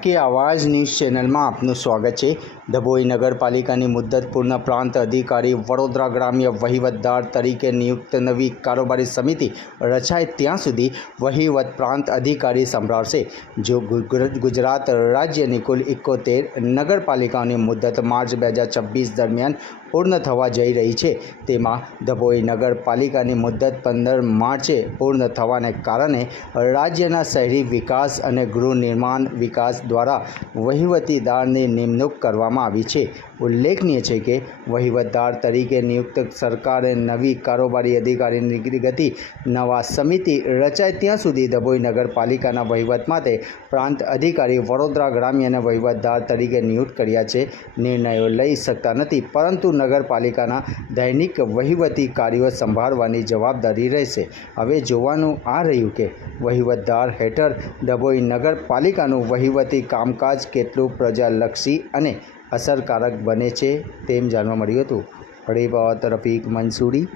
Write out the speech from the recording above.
आपकी आवाज़ news channel में आपનું સ્વાગત છે। ડભોઈ નગરપાલિકાની મુદ્દત પૂર્ણ પ્રાંત અધિકારી વડોદરા ગ્રામ્ય વહીવટદાર તરીકે નિયુક્ત નવી કારોબારી સમિતિ રચાય ત્યાં સુધી વહીવટ પ્રાંત અધિકારી સંભાળશે। જો ગુજરાત રાજ્યની કુલ 71 નગરપાલિકાઓની મુદ્દત માર્ચ 2026 દરમિયાન પૂર્ણ થવા જઈ રહી છે, તેમાં ડભોઈ નગરપાલિકાની મુદ્દત 15 માર્ચે પૂર્ણ થવાને કારણે રાજ્યના શહેરી વિકાસ અને ગૃહ નિર્માણ વિકાસ દ્વારા વહીવટીદારની નિમણૂક કરવામાં આવી છે। ઉલ્લેખનીય છે કે વહીવટદાર તરીકે નિયુક્ત સરકારે નવી કારોબારી અધિકારીની ગતિ નવા સમિતિ રચાય ત્યાં સુધી ડભોઈ નગરપાલિકાના વહીવટ માટે પ્રાંત અધિકારી વડોદરા ગ્રામ્યના વહીવટદાર તરીકે નિયુક્ત કર્યા છે। નિર્ણયો લઈ શકતા નથી, પરંતુ નગરપાલિકાના દૈનિક વહીવટી કાર્યો સંભાળવાની જવાબદારી રહેશે। હવે જોવાનું આ રહ્યું કે વહીવટદાર હેઠળ ડભોઈ નગરપાલિકાનું વહીવટી કામકાજ કેટલું પ્રજાલક્ષી અને અસરકારક બને છે, તેમ જાણવા મળ્યું હતું। રિપોર્ટર રફીક મંસૂરી,